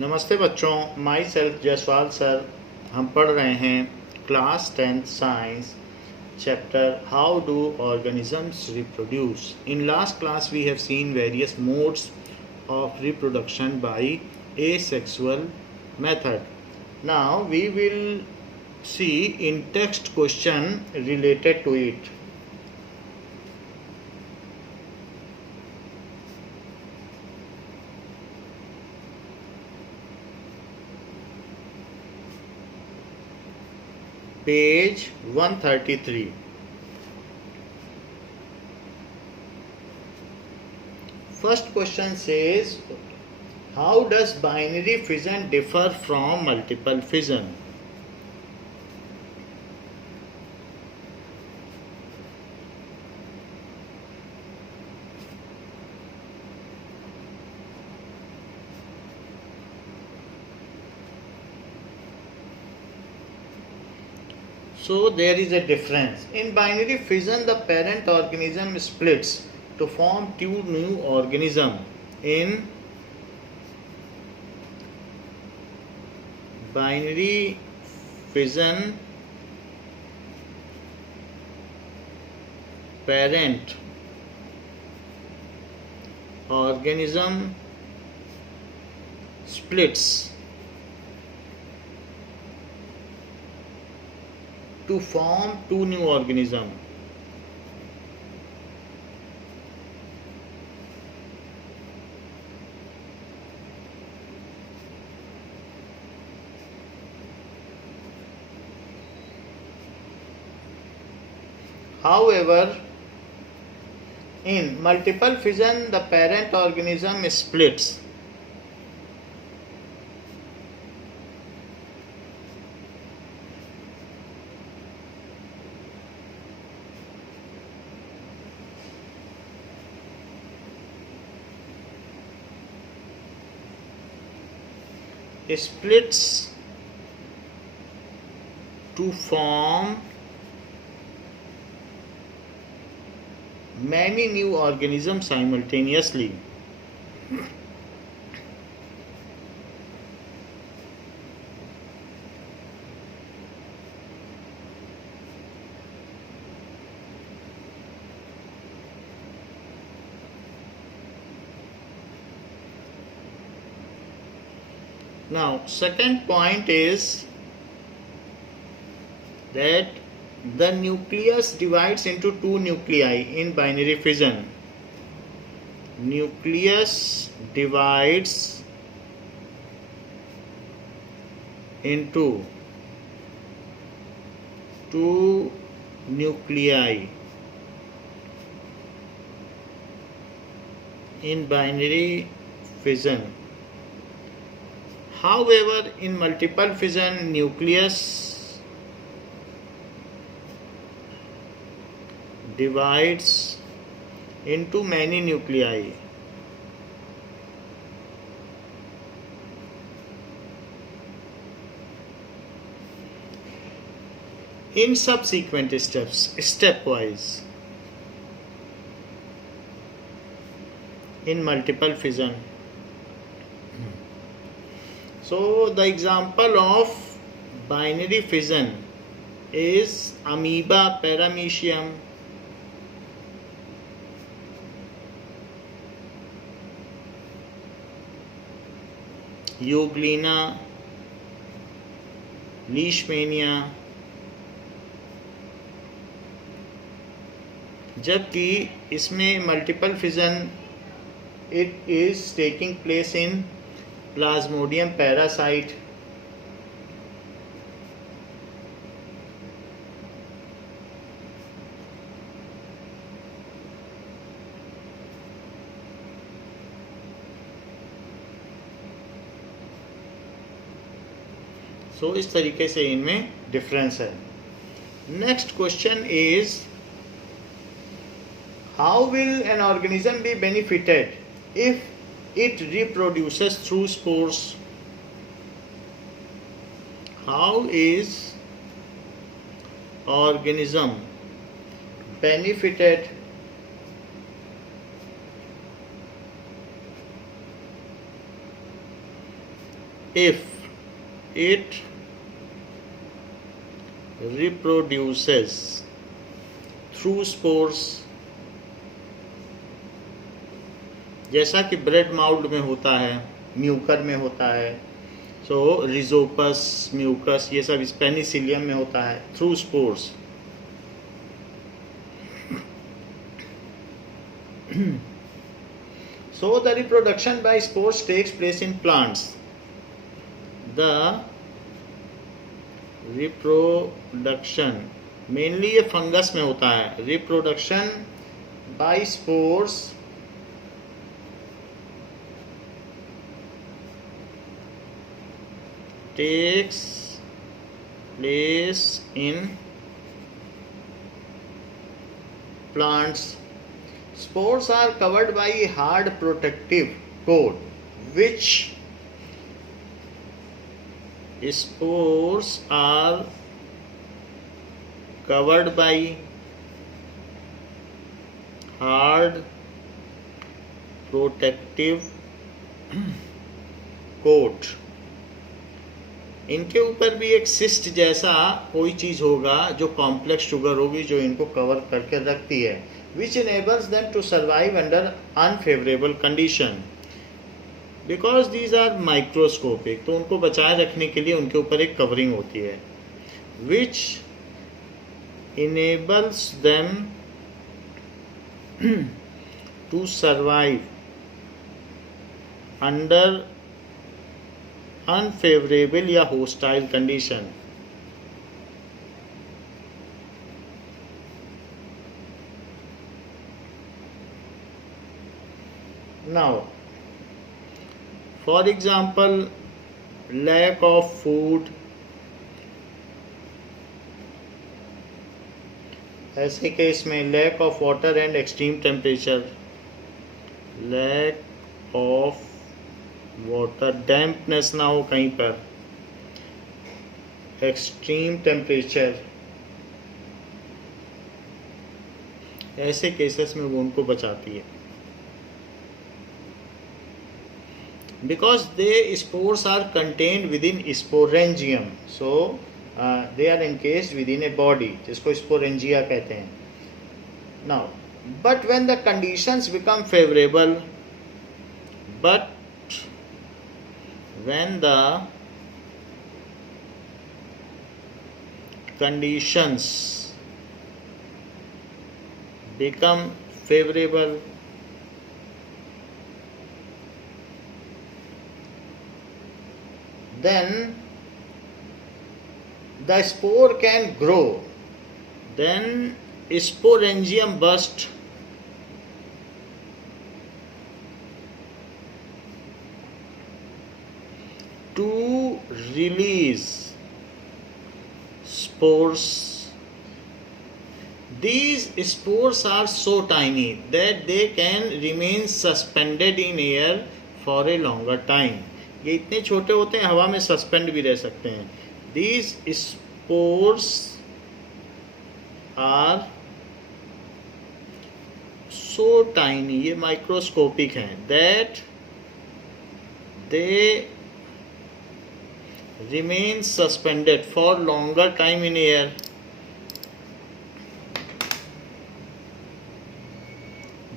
नमस्ते बच्चों, my self Jaiswal sir. हम पढ़ रहे हैं class 10th science chapter how do organisms reproduce. In last class we have seen various modes of reproduction by asexual method. Now we will see in text question related to it. Page 133. First question says, how does binary fission differ from multiple fission? So there is a difference. In binary fission, the parent organism splits to form two new organisms. In binary fission, parent organism splits to form two new organisms. However, in multiple fission, the parent organism splits. Splits to form many new organisms simultaneously. Now, second point is that the nucleus divides into two nuclei in binary fission. Nucleus divides into two nuclei in binary fission. However, in multiple fission, nucleus divides into many nuclei. In subsequent steps, stepwise. In multiple fission. So the example of binary fission is amoeba, paramecium, euglena, leishmania. जबकि इसमें multiple fission it is taking place in plasmodium parasite, so इस तरीके से इनमें difference है. Next question is, how will an organism be benefited if it reproduces through spores? How is organism benefited if it reproduces through spores, जैसा कि bread mould में होता है, म्यूकर में होता है, सो रिजोपस, म्यूकस, ये सब पेनिसिलियम में होता है, through spores. So the reproduction by spores takes place in plants. The reproduction mainly ये फंगस में होता है. Reproduction by spores takes place in plants. Spores are covered by a hard protective coat, which spores are covered by hard protective coat. इनके ऊपर भी एक cyst जैसा कोई चीज होगा जो कॉम्प्लेक्स शुगर होगी जो इनको कवर करके रखती है, which enables them to survive under unfavorable condition. Because these are microscopic, तो उनको बचाए रखने के लिए उनके ऊपर एक कवरिंग होती है, which enables them to survive under unfavorable या hostile condition. Now, for example, lack of food. ऐसे केस में lack of water and extreme temperature. Lack of water, dampness ना हो कहीं पर, extreme temperature, ऐसे केसेस में वो उनको बचाती है. Because the spores are contained within sporangium, so they are encased within a body, जिसको sporangia कहते हैं. Now, but when the conditions become favorable, but when the conditions become favorable, then the spore can grow. Then sporangium burst to release spores. These spores are so tiny that they can remain suspended in air for a longer time. ये इतने छोटे होते हैं हवा में suspend भी रह सकते हैं. These spores are so tiny, ये माइक्रोस्कोपिक हैं, that they remain suspended for longer time in air.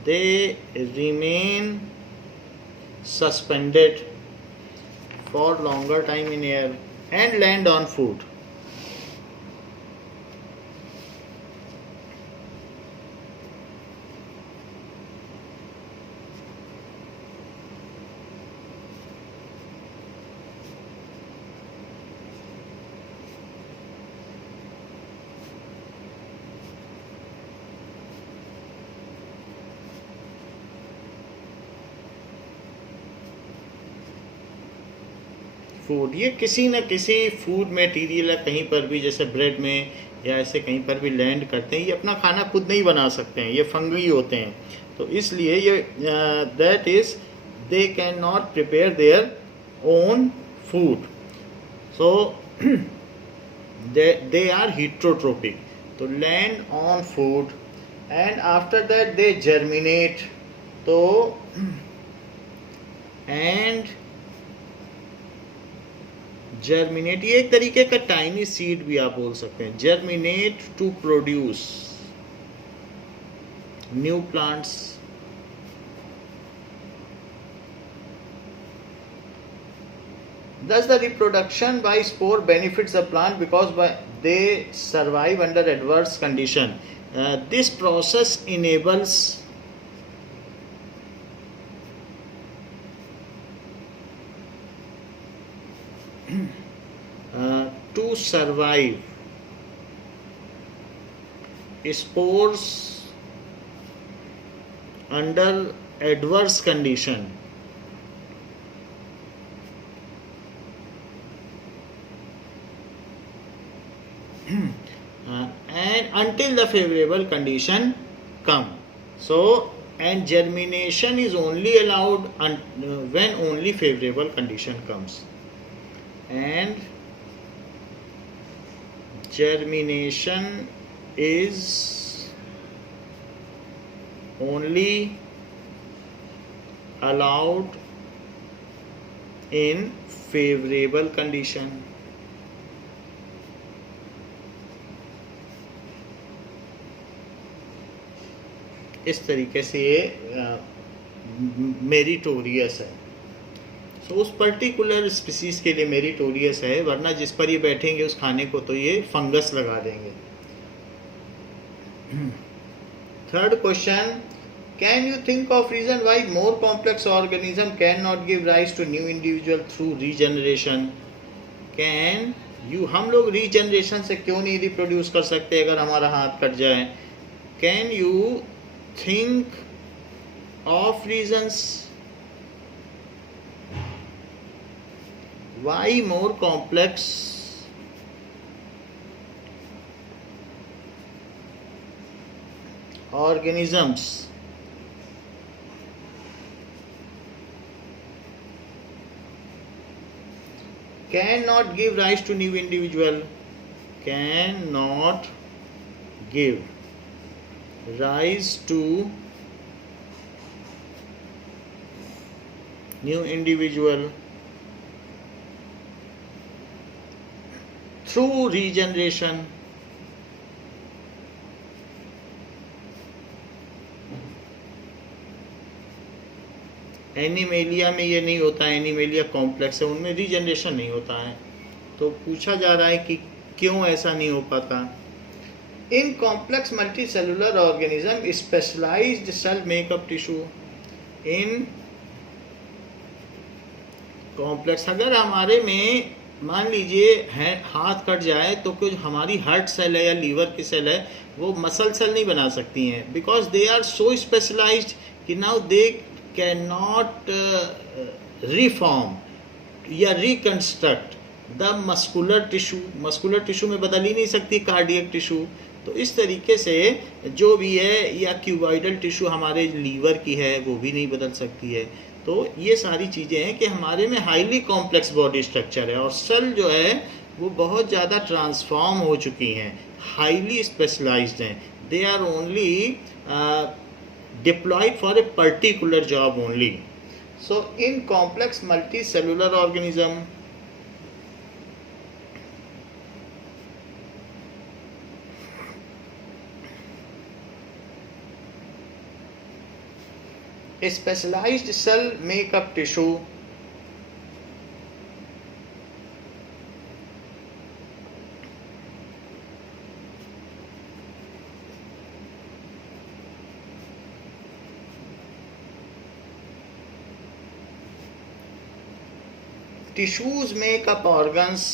They remain suspended for longer time in air and land on food. Food, ये किसी न किसी फूड मटेरियल है, कहीं पर भी जैसे ब्रेड में या ऐसे कहीं पर भी लैंड करते हैं. ये अपना खाना खुद नहीं बना सकते हैं, ये फंगी होते हैं, तो इसलिए ये that is they can not prepare their own food, so they are heterotrophic, तो land on food and after that they germinate, तो एंड जर्मिनेट, ये एक तरीके का टाइनी सीड भी आप बोल सकते हैं. Germinate to produce new plants. Thus, the reproduction by spore benefits the plant because they survive under adverse condition. This process enables to survive spores under adverse condition. And until the favorable condition come. So, and germination is only allowed when only favorable condition comes. And germination is only allowed in favorable condition. इस तरीके से ये meritorious है. सो उस particular species के लिए meritorious है, वरना जिस पर ये बैठेंगे उस खाने को तो ये फंगस लगा देंगे. Third question, can you think of reason why more complex organism can not give rise to new individual through regeneration. Can you, हम लोग रीजनरेशन से क्यों नहीं रिप्रोड्यूस कर सकते अगर हमारा हाथ कट जाए. Can you think of reasons why more complex organisms cannot give rise to new individual, cannot give rise to new individual through regeneration. Animalia में ये नहीं होता है, एनिमेलिया कॉम्प्लेक्स है, उनमें रीजनरेशन नहीं होता है. तो पूछा जा रहा है कि क्यों ऐसा नहीं हो पाता. In complex multicellular organism, specialized cell makeup tissue. In complex, अगर हमारे में मान लीजिए हाथ कट जाए तो कुछ हमारी हार्ट सेल है या लीवर की सेल है, वो मसल सेल नहीं बना सकती हैं, because they are so specialised कि now they can not reform या reconstruct the muscular tissue. Muscular tissue में बदल ही नहीं सकती कार्डियक टिश्यू. तो इस तरीके से जो भी है, या क्यूबॉइडल टिश्यू हमारे लीवर की है वो भी नहीं बदल सकती है. तो ये सारी चीज़ें हैं कि हमारे में हाईली कॉम्प्लेक्स बॉडी स्ट्रक्चर है और सेल जो है वो बहुत ज़्यादा ट्रांसफॉर्म हो चुकी हैं, हाईली स्पेशलाइज्ड हैं. They are only deployed for a particular job only. So in complex multi cellular organism, a specialized cell makeup tissue tissues make up organs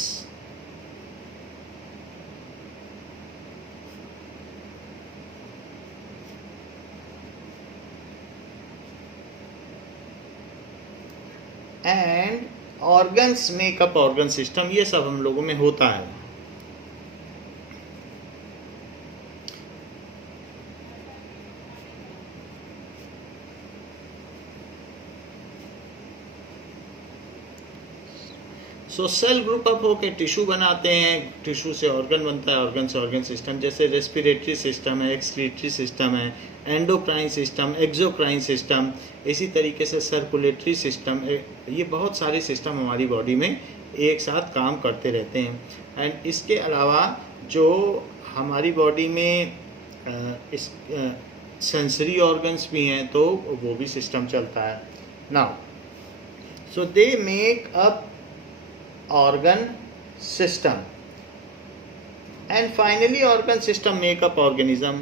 and organs make up organ system. ये सब हम लोगों में होता है. So cell group up होकर tissue बनाते हैं, टिश्यू से ऑर्गन बनता है, ऑर्गन से ऑर्गन सिस्टम, जैसे रेस्पिरेटरी सिस्टम है, एक्सक्रीटरी सिस्टम है, एंडोक्राइन सिस्टम, एक्सोक्राइन सिस्टम, इसी तरीके से सर्कुलेटरी सिस्टम, ये बहुत सारे सिस्टम हमारी बॉडी में एक साथ काम करते रहते हैं। एंड इसके अलावा जो हमारी बॉडी में इस सेंसरी ऑर्गन्स भी हैं तो वो भी सिस्टम चलता है। Now so they make up organ system and finally organ system make up organism।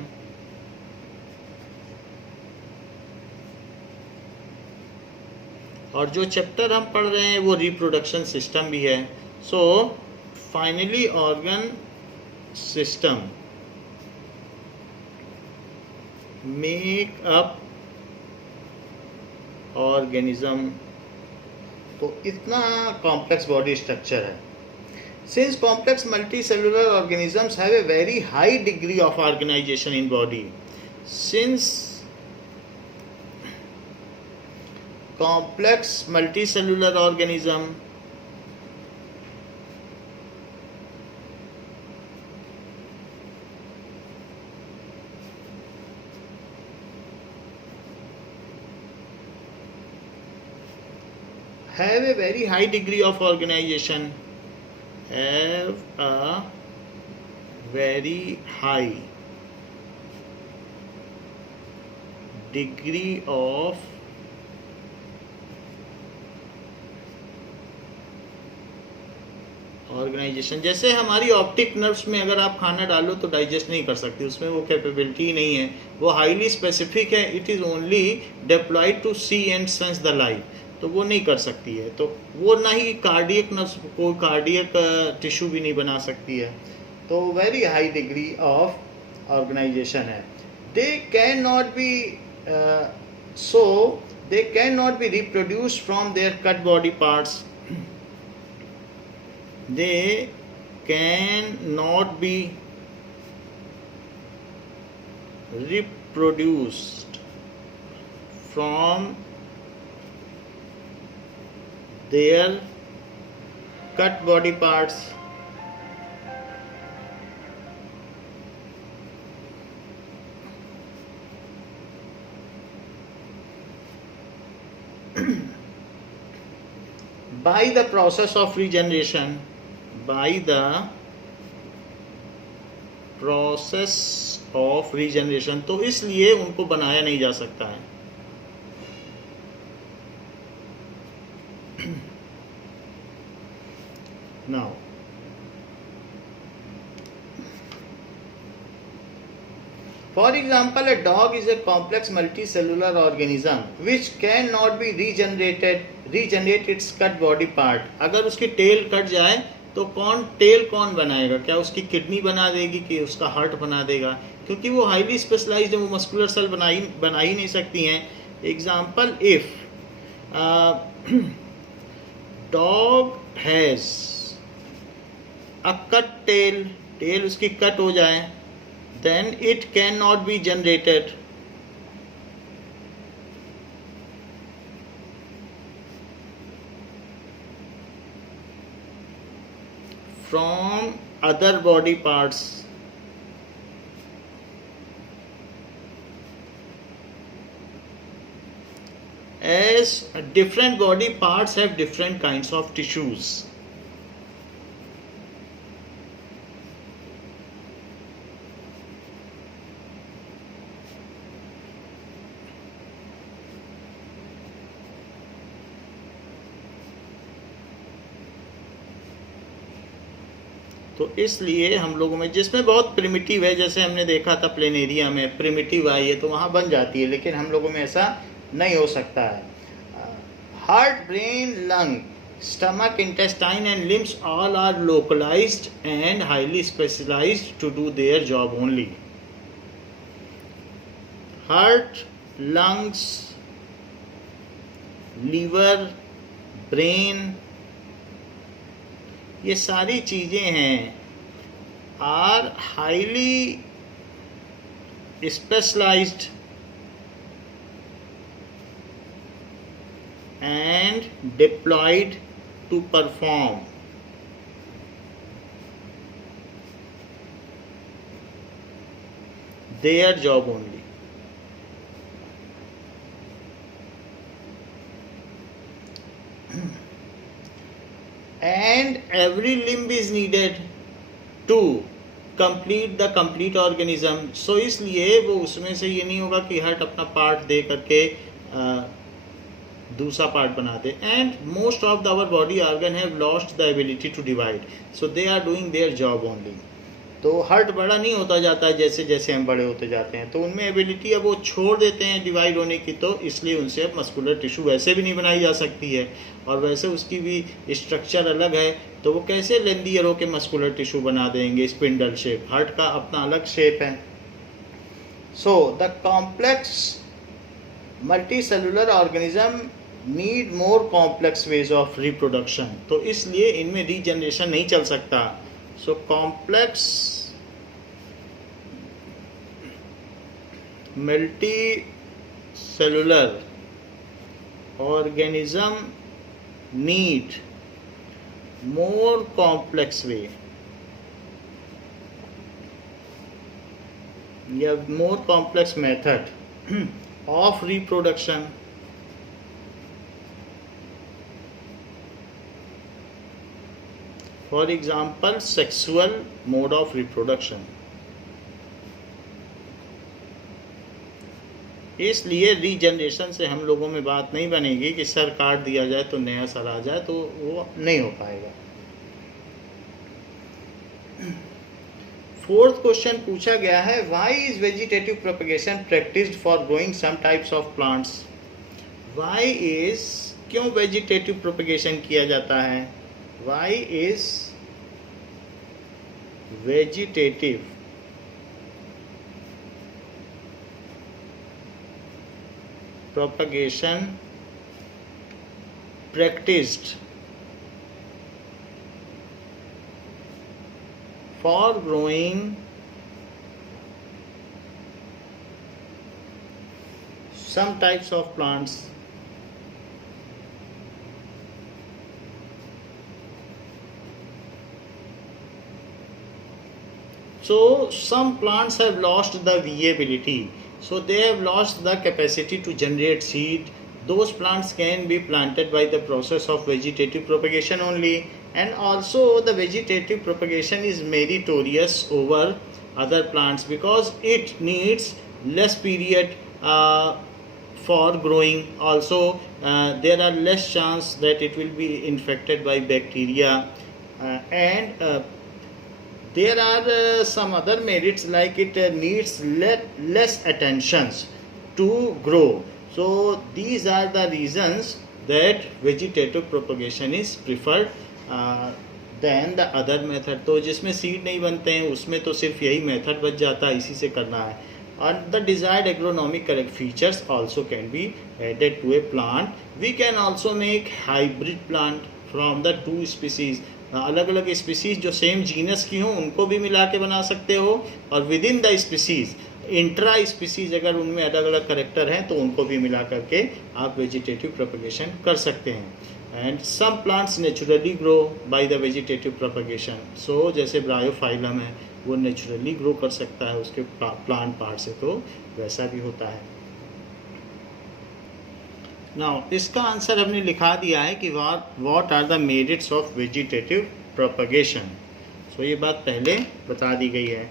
और जो चैप्टर हम पढ़ रहे हैं वो रिप्रोडक्शन सिस्टम भी है। So finally organ system make up organism. तो इतना कॉम्प्लेक्स बॉडी स्ट्रक्चर है। Since complex multi cellular organisms have a very high degree of organisation in body, since complex multi cellular organism have a very high degree of organization, have a very high degree of organisation. जैसे हमारी optic nerves में अगर आप खाना डालो तो digest नहीं कर सकती, उसमें वो कैपेबिलिटी ही नहीं है, वो हाईली स्पेसिफिक है, it is only deployed to see and sense the light, तो वो नहीं कर सकती है। तो वो ना ही कार्डियक नर्व्स को कार्डियक टिश्यू भी नहीं बना सकती है। तो very high degree of organisation है। They can not be they can not be reproduce from their cut body parts, they cannot be reproduced from their cut body parts by the process of regeneration, by the process of regeneration। तो इसलिए उनको बनाया नहीं जा सकता है। Now for example, a dog is a complex multicellular organism which cannot be regenerate its cut body part। अगर उसकी टेल कट जाए तो टेल कौन बनाएगा? क्या उसकी किडनी बना देगी कि उसका हार्ट बना देगा? क्योंकि वो हाईली स्पेशलाइज्ड है, वो मस्कुलर सेल बना ही नहीं सकती हैं। Example, if dog has a cut tail उसकी कट हो जाए, then it cannot be generated from other body parts as different body parts have different kinds of tissues। तो इसलिए हम लोगों में जिसमें बहुत प्रिमिटिव है, जैसे हमने देखा था प्लेनेरिया में प्रिमिटिव आई है तो वहाँ बन जाती है, लेकिन हम लोगों में ऐसा नहीं हो सकता है। Heart, brain, lung, stomach, intestine and limbs all are localised and highly specialised to do their job only. Heart, lungs, liver, brain, ये सारी चीज़ें हैं are highly specialised and deployed to perform their job only. And every limb is needed to complete the complete organism. So इसलिए वो उसमें से ये नहीं होगा कि हर्ट अपना पार्ट दे करके दूसरा पार्ट बना दे. And most of our body organ have lost the ability to divide, so they are doing their job only. तो हर्ट बड़ा नहीं होता जाता है जैसे जैसे हम बड़े होते जाते हैं, तो उनमें एबिलिटी अब वो छोड़ देते हैं डिवाइड होने की, तो इसलिए उनसे अब मस्कुलर टिश्यू वैसे भी नहीं बनाई जा सकती है, और वैसे उसकी भी स्ट्रक्चर अलग है, तो वो कैसे लेंदी ईयरों के मस्कुलर टिश्यू बना देंगे स्पिंडल शेप. हर्ट का अपना अलग शेप है. So the complex multicellular organism need more complex ways of reproduction, तो इसलिए इनमें रीजनरेशन नहीं चल सकता. So complex multicellular organism need more complex way, या more complex method of reproduction. For example, sexual mode of reproduction. इसलिए regeneration से हम लोगों में बात नहीं बनेगी कि सर काट दिया जाए तो नया सर आ जाए, तो वो नहीं हो पाएगा. फोर्थ क्वेश्चन पूछा गया है, why is vegetative propagation practised for growing some types of plants. Why is, क्यों वेजिटेटिव प्रोपगेशन किया जाता है. Why is vegetative propagation practiced for growing some types of plants. So some plants have lost the viability, so they have lost the capacity to generate seed. Those plants can be planted by the process of vegetative propagation only, and also the vegetative propagation is meritorious over other plants because it needs less period for growing. Also there are less chance that it will be infected by bacteria, and there are some other merits like it needs less attentions to grow. So these are the reasons that vegetative propagation is preferred than the other method. तो जिसमें seed नहीं बनते हैं उसमें तो सिर्फ यही method बच जाता है, इसी से करना है. And the desired agronomic correct features also can be added to a plant. We can also make hybrid plant from the two species. अलग अलग स्पीसीज जो सेम जीनस की हों उनको भी मिला के बना सकते हो, और with in the species intra species अगर उनमें अलग अलग करेक्टर हैं तो उनको भी मिला करके आप वेजिटेटिव प्रोपगेशन कर सकते हैं. And some plants naturally grow by the vegetative propagation. So जैसे ब्रायोफाइलम है वो नेचुरली ग्रो कर सकता है उसके प्लांट पार्ट से, तो वैसा भी होता है. नाउ इसका आंसर हमने लिखा दिया है कि what are the merits of vegetative propagation. So ये बात पहले बता दी गई है.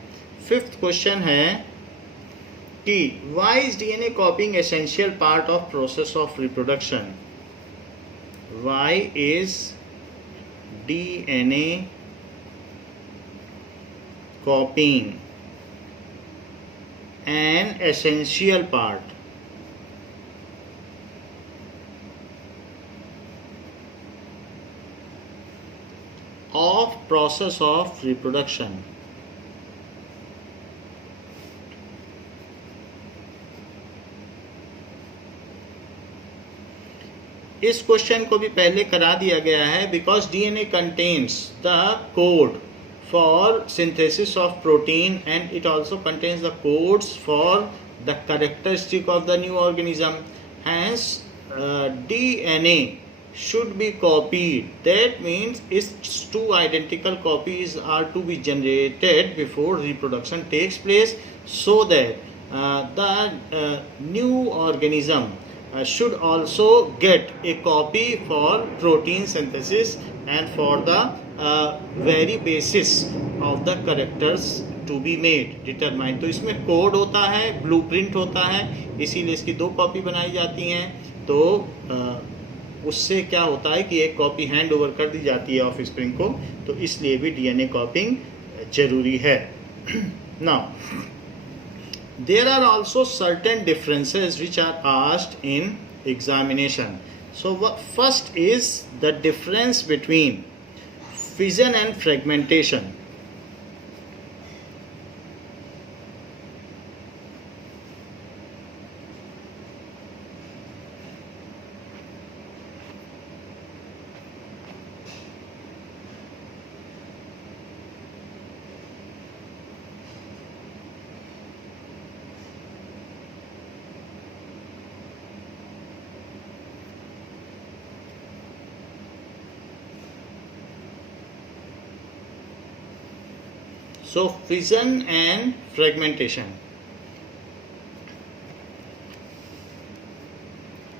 फिफ्थ क्वेश्चन है कि why is DNA copying essential part of process of reproduction. Why is DNA copying an essential part of process of reproduction. इस question को भी पहले करा दिया गया है because DNA contains the code for synthesis of protein and it also contains the codes for the characteristic of the new organism. Hence DNA should be copied. That means its two identical copies are to be generated before reproduction takes place, so that the new organism should also get a copy for protein synthesis and for the very basis of the characters to be made determine. तो इसमें code होता है, blueprint होता है, इसीलिए इसकी दो copy बनाई जाती हैं. तो उससे क्या होता है कि एक कॉपी हैंड ओवर कर दी जाती है ऑफ स्प्रिंग को, तो इसलिए भी डीएनए कॉपिंग जरूरी है. Now there are also certain differences which are asked in examination. So first is the difference between fission and fragmentation. So fission and fragmentation.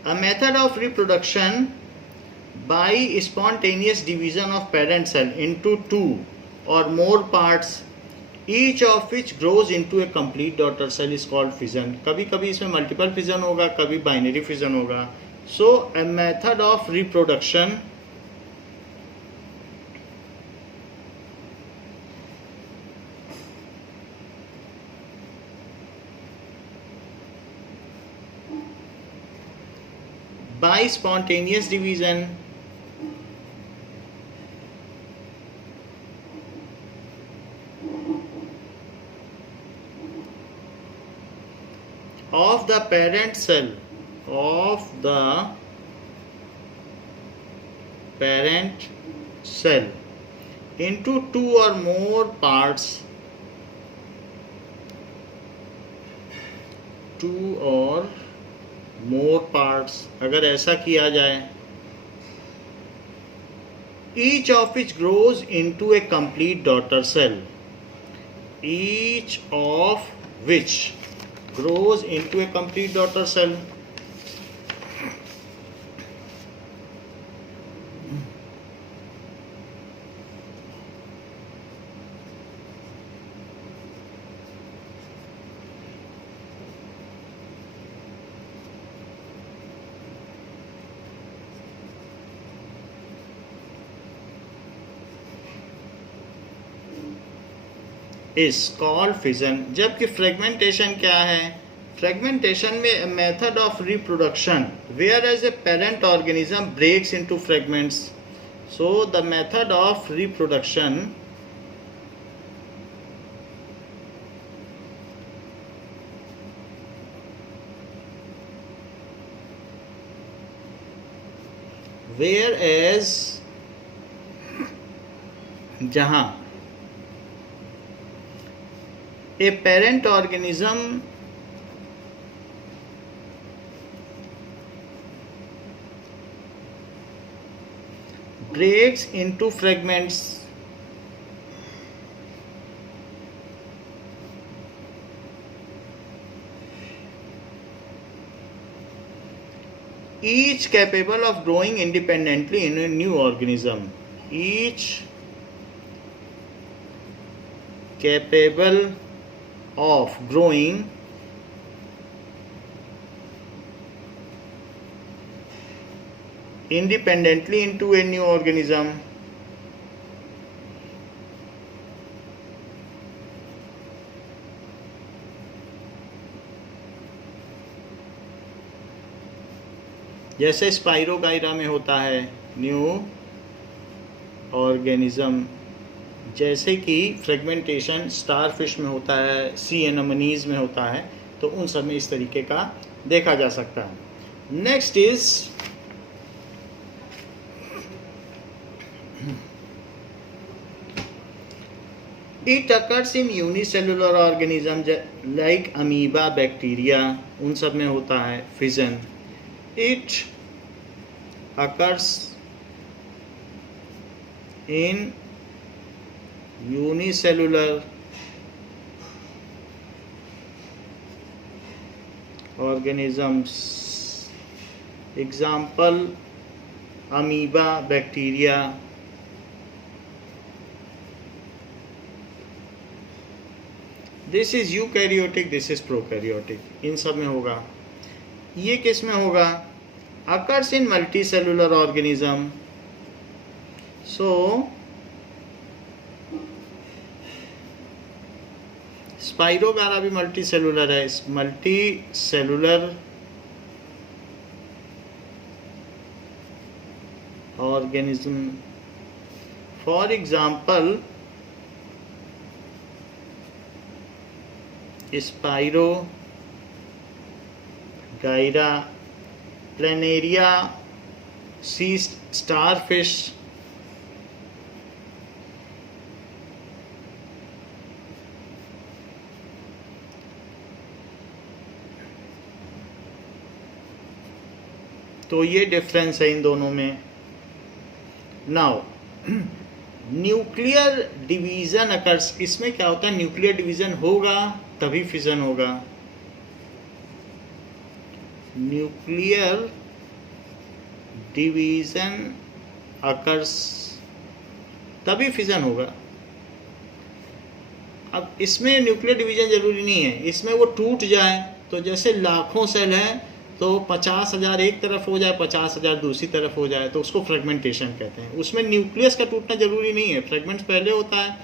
A method of reproduction by spontaneous division of parent cell into two or more parts, each of which grows into a complete daughter cell is called fission. कभी कभी इसमें multiple fission होगा, कभी binary fission होगा. So a method of reproduction by spontaneous division of the parent cell into two or more parts, अगर ऐसा किया जाए, each of which grows into a complete daughter cell, each of which grows into a complete daughter cell. is called fission. जबकि fragmentation क्या है? Fragmentation में a method of reproduction whereas a parent organism breaks into fragments. So the method of reproduction whereas जहाँ a parent organism breaks into fragments, each capable of growing independently in a new organism, each capable of growing independently into a new organism. जैसे spirogyra में होता है new organism, जैसे कि fragmentation starfish में होता है, सी एनेमोनीज में होता है, तो उन सब में इस तरीके का देखा जा सकता है. Next is it occurs in unicellular organism like amoeba, bacteria, उन सब में होता है fission. It occurs in unicellular organisms. Example, amoeba, bacteria. This is eukaryotic, this is prokaryotic. इन सब में होगा. ये किस में होगा? Occurs in multi cellular organism. So spirogyra भी मल्टी सेलुलर है. Multi cellular organism. For example spirogyra, planaria, sea starfish, तो ये डिफरेंस है इन दोनों में. Now nuclear division occurs. इसमें क्या होता है? न्यूक्लियर डिवीजन होगा तभी फिजन होगा. न्यूक्लियर डिवीजन अकर्स तभी फिजन होगा. अब इसमें न्यूक्लियर डिवीजन जरूरी नहीं है. इसमें वो टूट जाए तो जैसे लाखों सेल हैं तो 50,000 एक तरफ हो जाए, 50,000 दूसरी तरफ हो जाए, तो उसको फ्रेगमेंटेशन कहते हैं. उसमें न्यूक्लियस का टूटना जरूरी नहीं है. फ्रेगमेंट्स पहले होता है,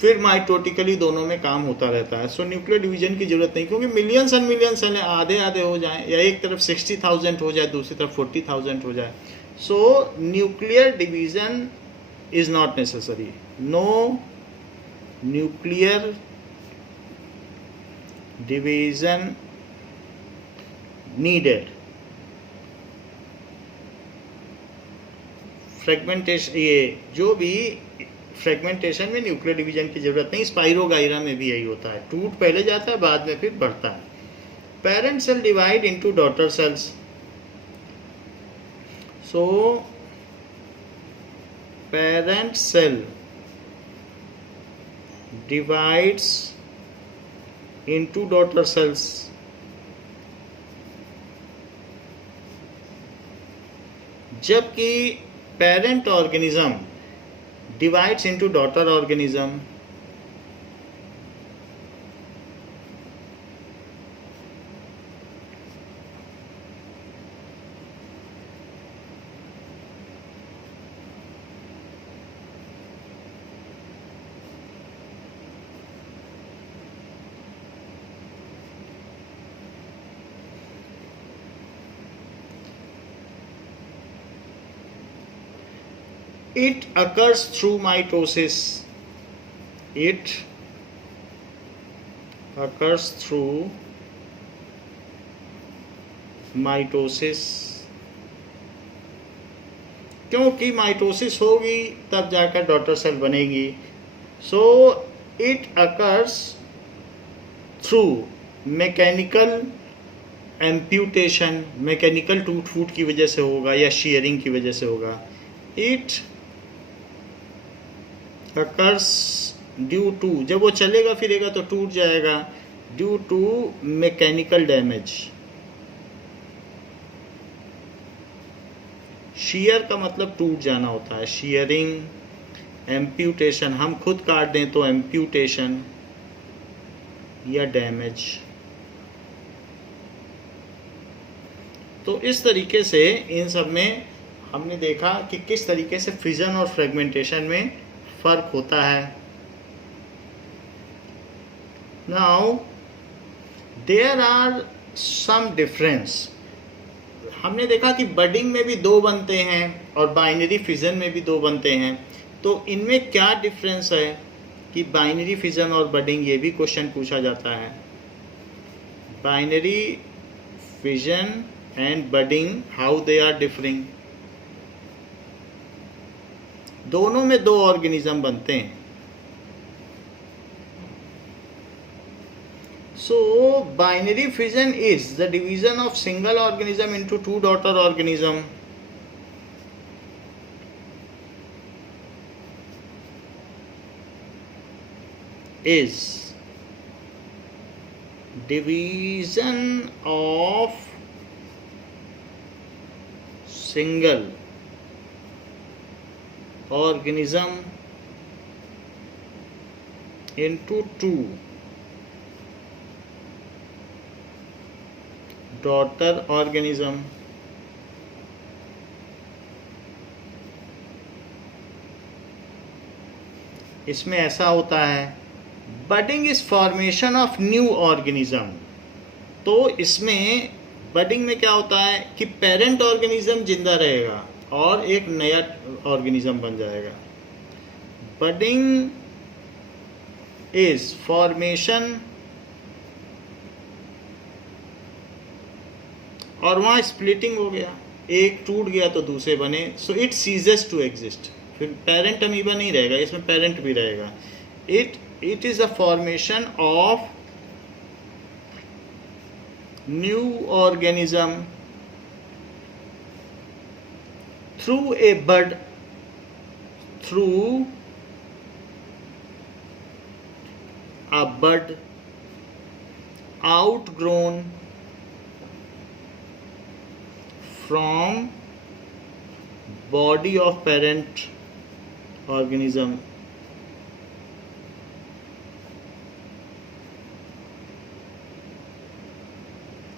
फिर माइटोटिकली दोनों में काम होता रहता है. सो न्यूक्लियर डिवीजन की जरूरत नहीं, क्योंकि मिलियंस एंड मिलियंस सेल आधे आधे हो जाए, या एक तरफ 60,000 हो जाए, दूसरी तरफ 40,000 हो जाए. So nuclear division is not necessary. No nuclear division needed. Fragmentation, ये जो भी फ्रेगमेंटेशन में न्यूक्लियर डिवीजन की जरूरत नहीं. स्पाइरोगाइरा में भी यही होता है. टूट पहले जाता है, बाद में फिर बढ़ता है. Parent cell divide into daughter cells. So parent cell divides into daughter cells. जबकि parent organism divides into daughter organism. It occurs through mitosis. It occurs through mitosis. क्योंकि माइटोसिस होगी तब जाकर डॉटर सेल बनेगी. So it occurs through mechanical amputation. Mechanical टूट फूट की वजह से होगा या शेयरिंग की वजह से होगा. इट occurs ड्यू टू, जब वो चलेगा फिरेगा तो टूट जाएगा, due to mechanical damage. Shear का मतलब टूट जाना होता है. शीयरिंग, एम्प्यूटेशन, हम खुद काट दें तो एम्प्यूटेशन या डैमेज. तो इस तरीके से इन सब में हमने देखा कि किस तरीके से फिजन और फ्रेगमेंटेशन में फर्क होता है. Now there are some difference. हमने देखा कि बडिंग में भी दो बनते हैं और बाइनरी फिजन में भी दो बनते हैं. तो इनमें क्या डिफरेंस है कि बाइनरी फिजन और बडिंग, ये भी क्वेश्चन पूछा जाता है. Binary fission and budding, how they are differing. दोनों में दो ऑर्गेनिज्म बनते हैं. So binary fission is the division of single organism into two daughter organism. is division of single organism into two daughter organism. इसमें ऐसा होता है, budding is formation of new organism. तो इसमें बडिंग में क्या होता है कि पेरेंट ऑर्गेनिज्म जिंदा रहेगा और एक नया ऑर्गेनिज्म बन जाएगा। बडिंग इज फॉर्मेशन, और वहाँ स्प्लिटिंग हो गया, एक टूट गया तो दूसरे बने, so it ceases to exist. फिर पेरेंट अमीबा नहीं रहेगा, इसमें पेरेंट भी रहेगा। It is a formation of new organism through a bud, through a bud outgrown from body of parent organism.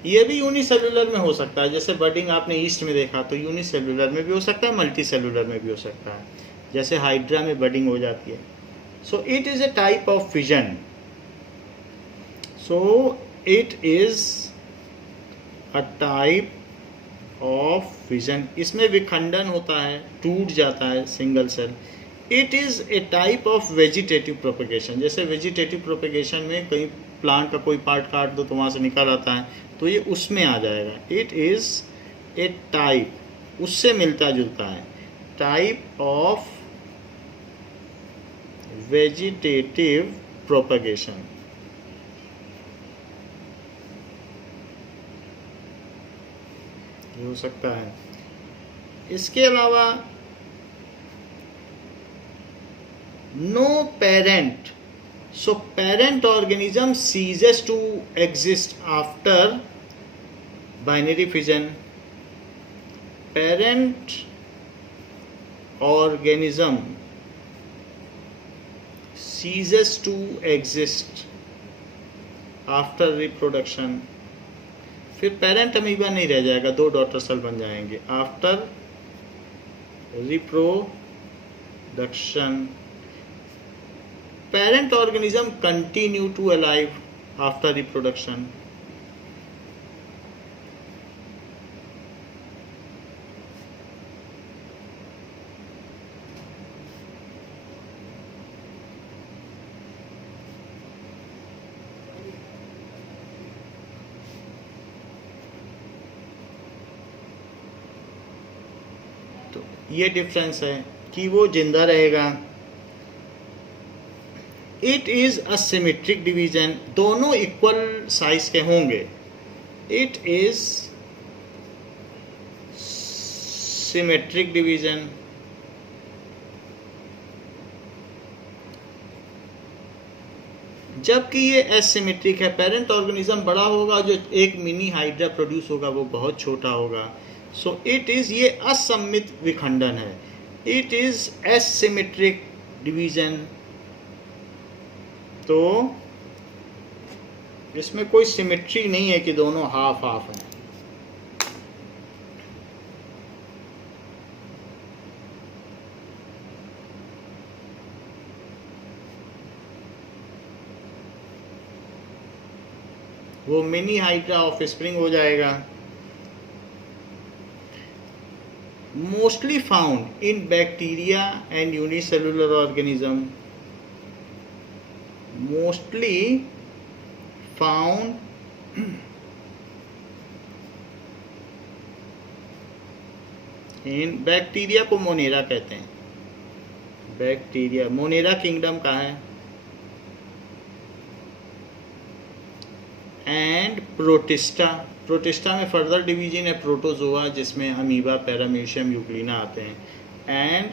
ये भी यूनिसेलुलर में हो सकता है, जैसे बडिंग आपने ईस्ट में देखा, तो यूनिसेलुलर में भी हो सकता है, मल्टी सेलुलर में भी हो सकता है, जैसे हाइड्रा में बडिंग हो जाती है। So it is a type of fission. So it is a type of fission. इसमें विखंडन होता है, टूट जाता है single cell. It is a type of vegetative propagation. जैसे वेजिटेटिव प्रोपेगेशन में कहीं प्लांट का कोई पार्ट काट दो तो वहाँ से निकल आता है, तो ये उसमें आ जाएगा। It is a type, उससे मिलता जुलता है, टाइप ऑफ वेजिटेटिव प्रोपेगेशन। हो सकता है। इसके अलावा no parent, so parent organism ceases to exist after binary fission. Parent organism ceases to exist after reproduction. फिर पेरेंट अमीबा नहीं रह जाएगा, दो डॉटर सेल बन जाएंगे after reproduction. Parent organism continue to alive after reproduction. ये difference है कि वो जिंदा रहेगा। It is a symmetric division, दोनों इक्वल साइज के होंगे। It is symmetric division. जबकि ये एसिमेट्रिक है, पेरेंट ऑर्गेनिज्म बड़ा होगा, जो एक मिनी हाइड्रा प्रोड्यूस होगा वो बहुत छोटा होगा। सो इट इज, ये असममित विखंडन है। It is asymmetric division. तो इसमें कोई सिमेट्री नहीं है कि दोनों हाफ हाफ हैं। वो मिनी हाइड्रा ऑफ स्प्रिंग हो जाएगा। Mostly found in bacteria and unicellular organism. Mostly found in bacteria को मोनेरा कहते हैं। बैक्टीरिया, मोनेरा किंगडम का है। एंड प्रोटिस्टा, प्रोटिस्टा में फर्दर डिवीजन है प्रोटोजोआ, जिसमें अमीबा, पैरामीशियम, यूक्लिना आते हैं। एंड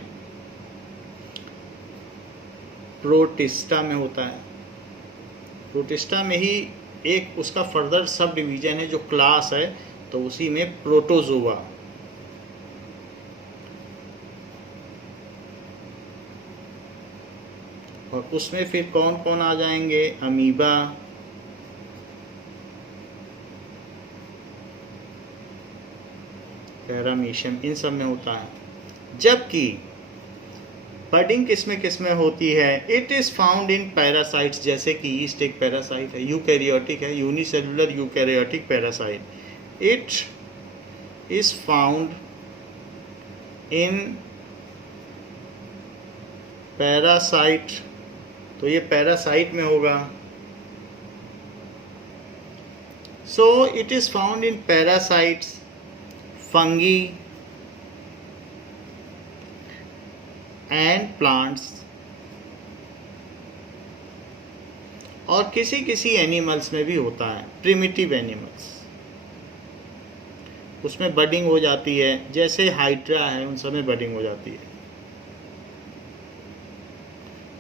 प्रोटिस्टा में होता है। प्रोटिस्टा में ही एक उसका फर्दर सब डिवीजन है जो क्लास है, तो उसी में प्रोटोजोआ। और उसमें फिर कौन कौन आ जाएंगे? अमीबा, पैरामीशियम, इन सब में होता है। जबकि बडिंग किस में होती है? It is found in parasites, जैसे कि ईस्ट एक पैरासाइट है, यूकैरियोटिक है, unicellular eukaryotic parasite. It is found in parasite, तो ये पैरासाइट में होगा। So it is found in parasites, fungi and plants, और किसी किसी एनिमल्स में भी होता है, प्रिमिटिव एनिमल्स, उसमें बडिंग हो जाती है, जैसे हाइड्रा है उन सब में बडिंग हो जाती है।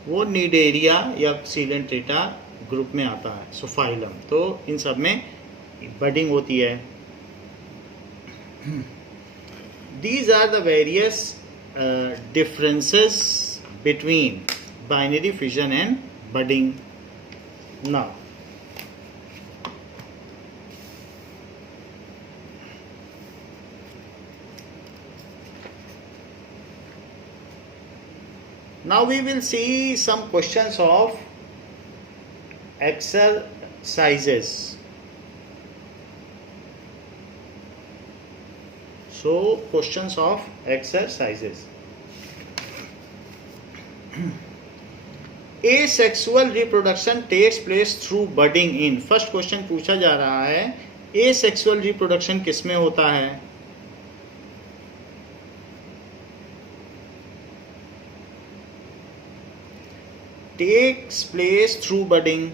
वो नीडेरिया या सीलेंट्रेटा ग्रुप में आता है, सोफाइलम, तो इन सब में बडिंग होती है। These are the various differences between binary fission and budding. Now we will see some questions of exercises. So questions of exercises. Asexual reproduction takes place through budding in. First question पूछा जा रहा है, asexual reproduction किस में होता है? Takes place through budding.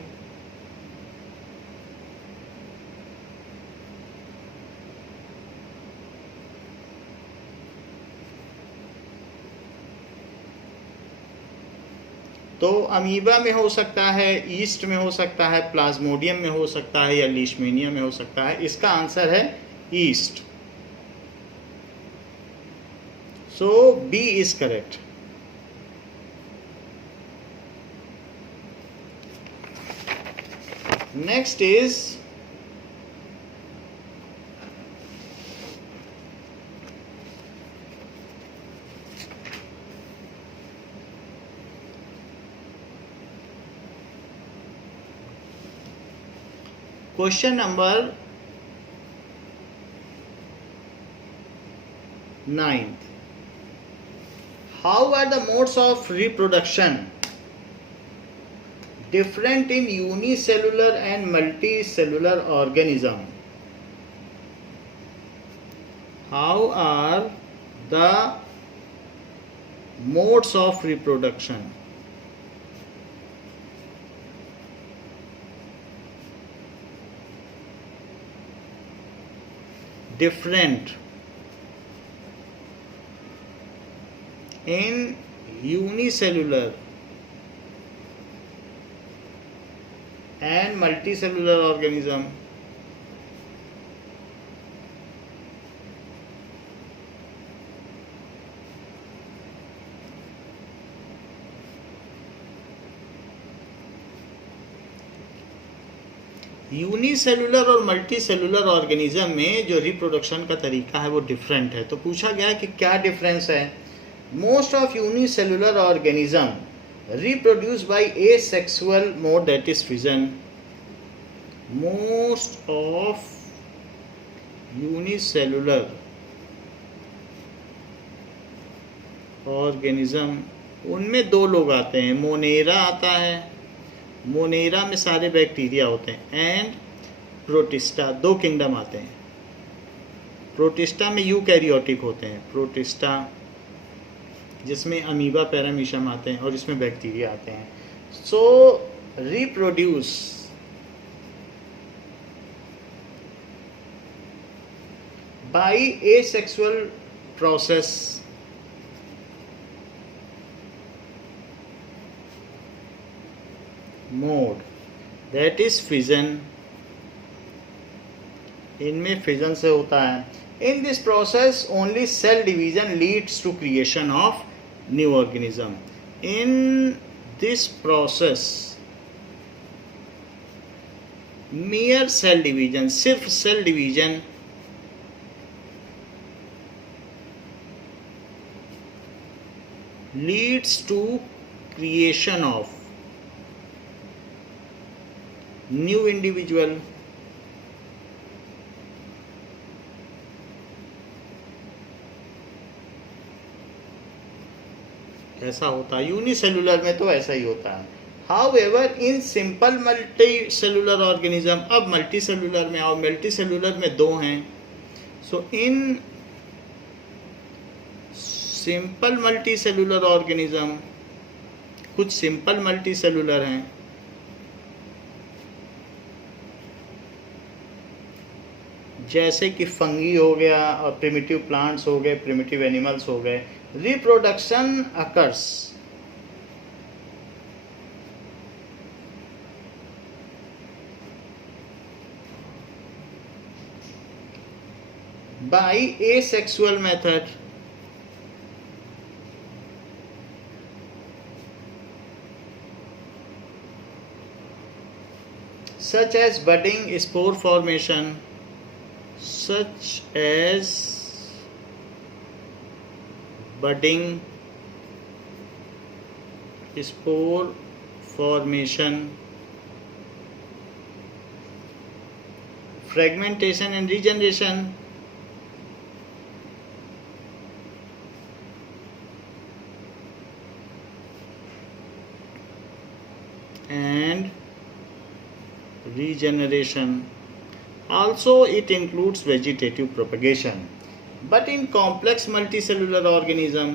तो amoeba में हो सकता है, ईस्ट में हो सकता है, प्लाज्मोडियम में हो सकता है, या लीशमेनिया में हो सकता है। इसका आंसर है yeast. So B is correct. Next is Question number 9. How are the modes of reproduction different in unicellular and multicellular organism? How are the modes of reproduction different in unicellular and multicellular organism? Unicellular और multicellular organism में जो reproduction का तरीका है वो different है। तो पूछा गया कि क्या डिफरेंस है? Most of unicellular organism reproduce by asexual mode, that is fission. Most of unicellular organism, उनमें दो लोग आते हैं, मोनेरा आता है, मोनेरा में सारे बैक्टीरिया होते हैं, एंड प्रोटिस्टा, दो किंगडम आते हैं। प्रोटिस्टा में यूकैरियोटिक होते हैं, प्रोटिस्टा जिसमें अमीबा पैरामीशियम आते हैं और इसमें बैक्टीरिया आते हैं। So reproduce by asexual process mode, that is fission, इनमें फिजन से होता है. In this process only cell division leads to creation of new organism. In this process mere cell division, सिर्फ cell division leads to creation of new individual. ऐसा होता है unicellular में, तो ऐसा ही होता है. However, in simple multicellular organism, अब मल्टीसेलुलर में आओ. मल्टीसेलुलर में दो हैं. So in simple multicellular organism, कुछ सिंपल मल्टीसेलुलर हैं, जैसे कि फंगी हो गया और प्रिमिटिव प्लांट्स हो गए, प्रिमिटिव एनिमल्स हो गए. Reproduction occurs by asexual method. such as budding, spore formation, such as budding, spore formation, fragmentation and regeneration, and regeneration. Also it includes vegetative propagation. But in complex multicellular organism,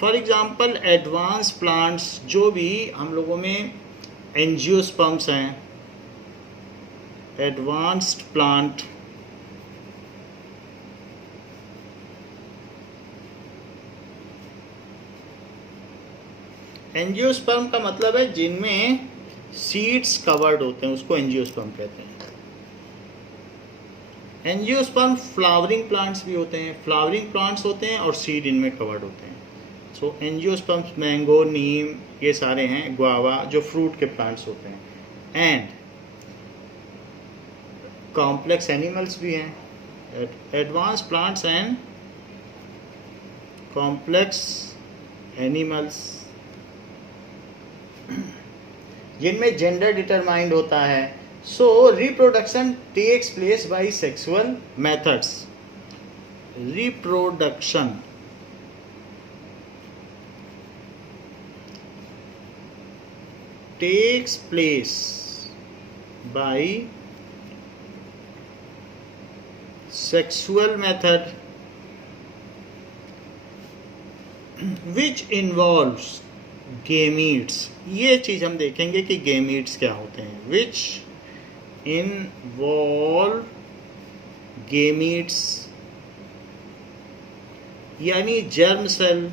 for example advance plants, जो भी हम लोगों में angiosperms हैं, advanced plant, angiosperm का मतलब है जिनमें सीड्स कवर्ड होते हैं, उसको एंजियोस्पर्म कहते हैं. एंजियोस्पर्म फ्लावरिंग प्लांट्स भी होते हैं, फ्लावरिंग प्लांट्स होते हैं और सीड इनमें कवर्ड होते हैं. सो एंजियोस्पर्म्स मैंगो, नीम, ये सारे हैं, गुआवा, जो फ्रूट के प्लांट्स होते हैं. एंड कॉम्प्लेक्स एनिमल्स भी हैं, advance plants and complex animals, जिनमें जेंडर डिटरमाइंड होता है. So reproduction takes place by sexual methods. Reproduction takes place by sexual method which involves gametes. ये चीज हम देखेंगे कि gametes क्या होते हैं. which involve gametes यानी जर्म सेल,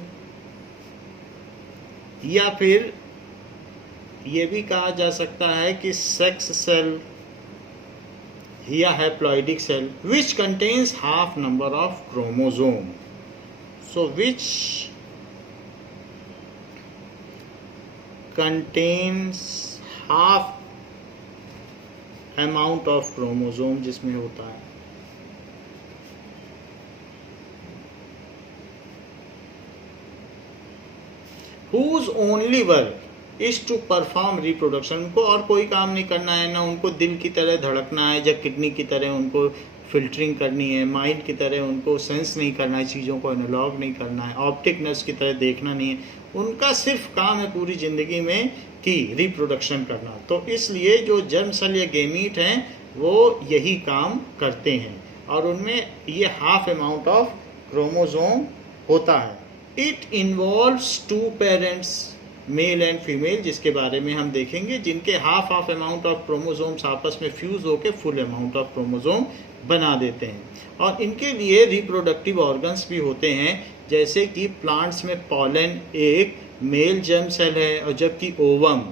या फिर ये भी कहा जा सकता है कि सेक्स सेल या हैप्लॉइडिक cell, which contains half number of chromosome. So which contains half amount of chromosome, जिसमें होता है. whose only work is to perform reproduction. उनको और कोई काम नहीं करना है, ना उनको दिल की तरह धड़कना है या किडनी की तरह उनको फिल्टरिंग करनी है, माइंड की तरह उनको सेंस नहीं करना है, चीज़ों को एनालॉग नहीं करना है, ऑप्टिक नर्व्स की तरह देखना नहीं है. उनका सिर्फ काम है पूरी ज़िंदगी में कि रिप्रोडक्शन करना. तो इसलिए जो जर्म सेल या गेमीट हैं वो यही काम करते हैं, और उनमें ये हाफ अमाउंट ऑफ क्रोमोसोम होता है. It involves two parents. Male and female, जिसके बारे में हम देखेंगे, जिनके half half amount of chromosomes आपस में फ्यूज होकर फुल अमाउंट ऑफ क्रोमोसोम बना देते हैं। और इनके लिए रिप्रोडक्टिव ऑर्गन्स भी होते हैं, जैसे कि प्लांट्स में पॉलन एक मेल जर्म सेल है, और जबकि ओवम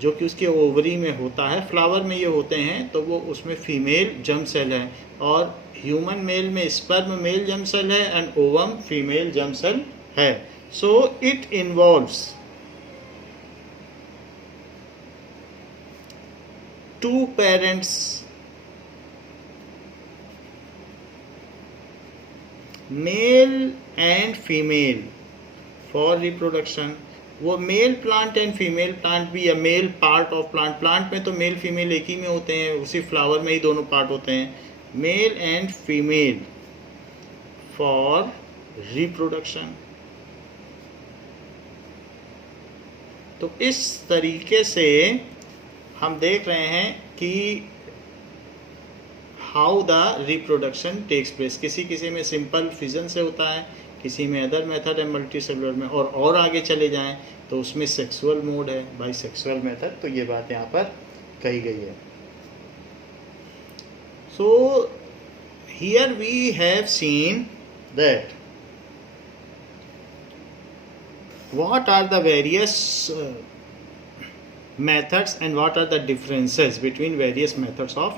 जो कि उसके ओवरी में होता है, फ्लावर में ये होते हैं, तो वो उसमें फीमेल जर्म सेल है। और ह्यूमन मेल में स्पर्म मेल जर्म सेल है and ovum female germ cell है। So it involves two parents, male and female for reproduction। वो male plant and female plant भी, या male part of plant, plant में तो male female एक ही में होते हैं, उसी फ्लावर में ही दोनों पार्ट होते हैं, male and female for reproduction. तो इस तरीके से हम देख रहे हैं कि how the reproduction takes place. किसी किसी में सिंपल फिजन से होता है, किसी में अदर मेथड है मल्टी सेलुलर में, और आगे चले जाएं तो उसमें सेक्सुअल मोड है, बाई सेक्सुअल मेथड। तो ये बात यहाँ पर कही गई है। So here we have seen that what are the various methods and what are the differences between various methods of